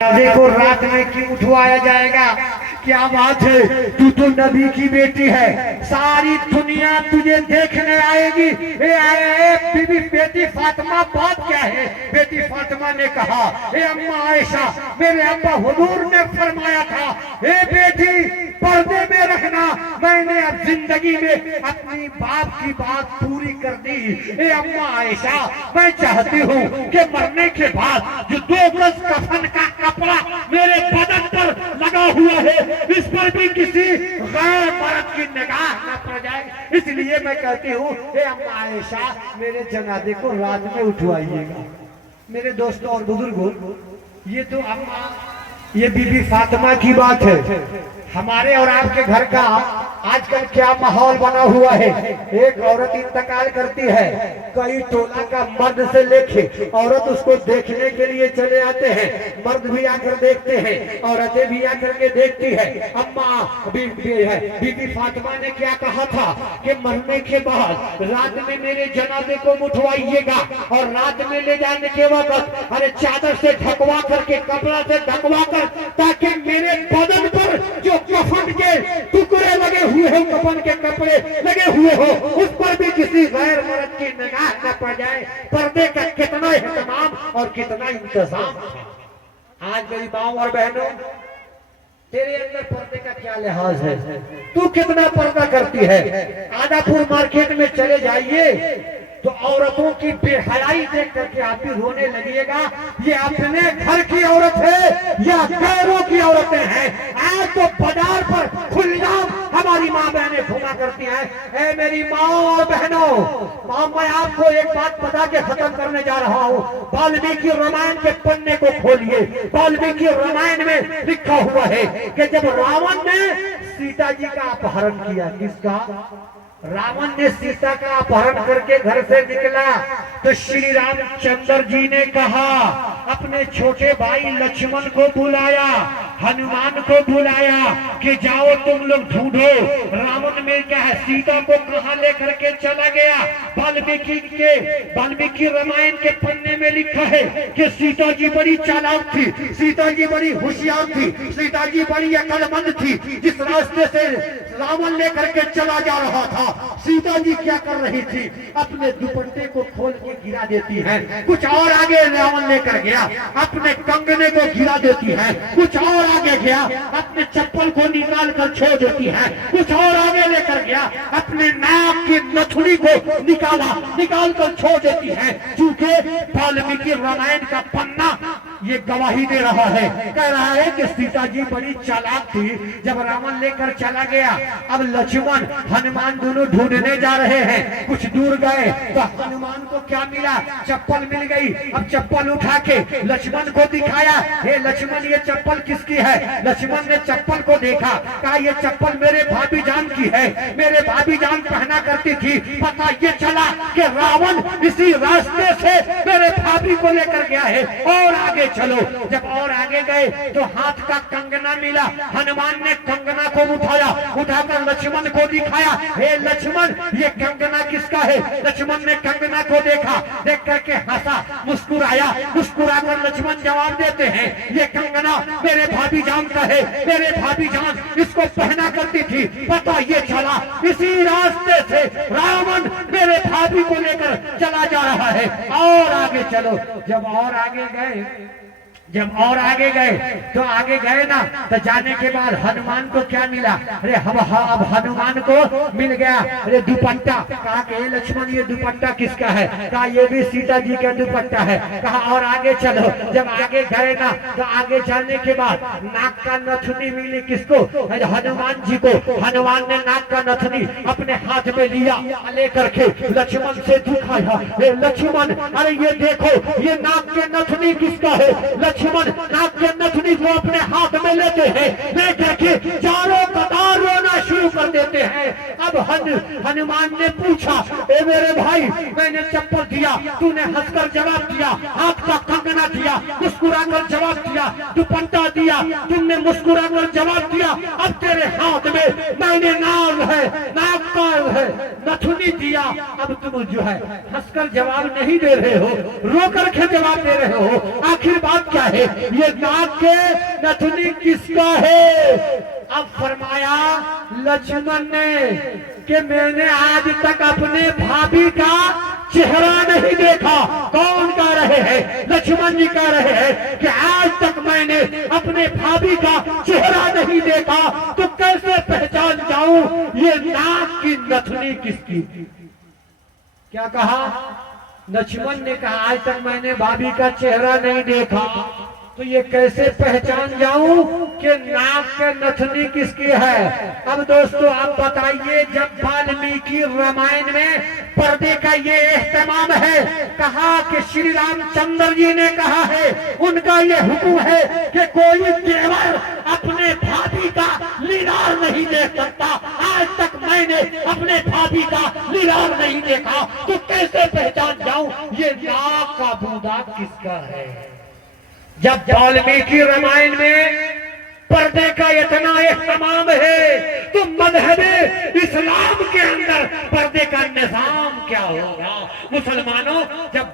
को रात में क्यों उठवाया जाएगा? क्या बात है, तू तो नबी की बेटी है, सारी दुनिया तुझे देखने आएगी। बीबी बेटी फातिमा, बात क्या है? बेटी फातिमा ने कहा, हे अम्मा आयशा, मेरे अब्बा हुजूर ने फरमाया था, हे बेटी पर्दे में रखना। मैंने अब जिंदगी में अपनी बाप की बात पूरी कर दी। हे अम्मा आयशा, मैं चाहती हूँ कि मरने के बाद जो 2 गज कफन का कपड़ा मेरे बदन पर लगा हुआ है, इस पर भी किसी गैर मर्द की निगाह न पड़ जाए। इसलिए मैं कहती हूँ, हे अम्मा आयशा, मेरे जनाजे को रात में उठवाइएगा। मेरे दोस्तों और बुजुर्गों, ये तो अम्मा, ये बीबी फातिमा की बात है। हमारे और आपके घर का आजकल क्या माहौल बना हुआ है। एक औरत इंतकाल करती है, कई टोला का मर्द से लेके औरत उसको देखने के लिए चले आते हैं। मर्द भी आकर देखते हैं, औरतें भी आकर के देखती है। अम्मा बीबी फातिमा ने क्या कहा था कि मरने के बाद रात में मेरे जनाजे को उठवाइएगा और रात में ले जाने के वक्त अरे चादर से ढकवा करके, कपड़ा से ढकवा कर, ताकि मेरे बदन पर जो कफन के टुकड़े लगे हुए हो, कफन के कपड़े लगे हुए हो, उस पर भी किसी गैर मर्द की निगाह न पड़ जाए। पर्दे का कितना एहतमाम और कितना इंतजाम था। आज मेरी माँ और बहनों, तेरे अंदर पर्दे का क्या लिहाज है? तू कितना पर्दा करती है? आदापुर मार्केट में चले जाइए तो औरतों की बेहयाई देख करके आप भी रोने लगिएगा। ये अपने घर की औरत है या गैरों की औरतें हैं? आज तो बाजार पर खुलेआम हमारी माँ बहनें घुमा करती हैं। ऐ मेरी माँ और बहनों, माँ, मैं आपको एक बात बता के खत्म करने जा रहा हूँ। वाल्मीकि रामायण के पन्ने को खोलिए। वाल्मीकि रामायण में लिखा हुआ है कि जब रावण ने सीता जी का अपहरण किया, किसका? रावण ने सीता का अपहरण करके घर से निकला तो श्री रामचंद्र जी ने कहा, अपने छोटे भाई लक्ष्मण को बुलाया, हनुमान को बुलाया कि जाओ तुम लोग ढूंढो रावण में क्या है, सीता को कहां लेकर के चला गया। वाल्मीकि रामायण के पन्ने में लिखा है कि सीता जी बड़ी चालाक थी, सीता जी बड़ी होशियार थी, सीता जी बड़ी अक्लमंद थी। जिस रास्ते से रावण लेकर के चला जा रहा था, सीता जी क्या कर रही थी? अपने दुपट्टे को खोल के गिरा देती है। कुछ और आगे रावण लेकर गया, अपने कंगने को गिरा देती है। कुछ और आगे गया, अपने चप्पल को निकाल कर छोड़ देती है। कुछ और आगे लेकर गया, अपने नाक की नथुनी को निकाल कर छोड़ देती है। चूंकि वाल्मीकि रामायण का पन्ना ये गवाही दे रहा है, कह रहा है कि सीता जी बड़ी चालाक थी। जब रावण लेकर चला गया, अब लक्ष्मण हनुमान दोनों ढूंढने जा रहे हैं। कुछ दूर गए तो हनुमान को क्या मिला? चप्पल मिल गई। अब चप्पल उठा के लक्ष्मण को दिखाया, हे लक्ष्मण, ये चप्पल किसकी है? लक्ष्मण ने चप्पल को देखा, कहा ये चप्पल मेरे भाभी जान की है, मेरे भाभी जान पहना करती थी। पता ये चला कि रावण इसी रास्ते से मेरे भाभी को लेकर गया है। और आगे चलो। जब और आगे गए तो हाथ का कंगना मिला। हनुमान ने कंगना को उठाकर लक्ष्मण को दिखाया, हे लक्ष्मण, ये कंगना किसका है? लक्ष्मण ने कंगना को देखा, देख करके हंसा, मुस्कुराकर लक्ष्मण जवाब देते हैं, ये कंगना मेरे भाभी जान का है, मेरे भाभी जान इसको पहना करती थी। पता ये चला इसी रास्ते से रावण मेरे भाभी को लेकर चला जा रहा है। और आगे चलो। जब और आगे गए तो आगे गए ना, तो जाने के बाद हनुमान को क्या मिला? अरे अब हनुमान को मिल गया, अरे दुपट्टा। कहा कि लक्ष्मण, ये दुपट्टा किसका है? कहा ये भी सीता जी का दुपट्टा है। कहा और आगे चलो। जब आगे गए ना, तो आगे चलने के बाद नाक का नथुनी मिली। किसको? हनुमान जी को। हनुमान ने नाक का नथुनी अपने हाथ में लिया, लेकर के लक्ष्मण से दिखाया, हे लक्ष्मण, अरे ये देखो, ये नाक के नथुनी किसका है? लक्ष्मण नाक के नथुनी को अपने हाथ में लेते हैं, लेकर के चारों कतार रोना शुरू कर देते हैं। अब हनुमान ने पूछा, ए मेरे भाई, मैंने चप्पल दिया, तूने हंसकर जवाब दिया, हाथ का कंगना दिया, मुस्कुराकर जवाब दिया, दुपट्टा दिया, तुमने मुस्कुराकर जवाब दिया। अब तेरे हाथ में मैंने नाक का है नथुनी दिया, अब तुम जो है हंसकर जवाब नहीं दे रहे हो, रो करके जवाब दे रहे हो, आखिर बात क्या है? ये नाक के नथुनी किसका है? अब फरमाया लक्ष्मण ने कि मैंने आज तक अपने भाभी का चेहरा नहीं देखा। कौन कह रहे हैं? लक्ष्मण जी कह रहे हैं कि आज तक मैंने अपने भाभी का चेहरा नहीं देखा, तो कैसे पहचान जाऊं ये नाक की नथुनी किसकी? क्या कहा? लक्ष्मण ने कहा आज तक मैंने भाभी का चेहरा नहीं देखा, तो ये कैसे पहचान जाऊं कि नाक के नथुनी किसकी है? अब दोस्तों आप बताइए, जब वाल्मीकि रामायण में पर्दे का ये एहतमाम है, कहा कि श्री रामचंद्र जी ने कहा है, उनका ये हुक्म है कि कोई देवर अपने भाभी का लीलार नहीं देख सकता। आज तक मैंने अपने भाभी का लीलार नहीं देखा, तो कैसे पहचान जाऊं ये नाक का बूंदा किसका है? जब वाल्मीकि रामायण में पर्दे का इतना एहतमाम है, तो मजहब इस्लाम के अंदर पर्दे का निजाम क्या होगा? मुसलमानों, जब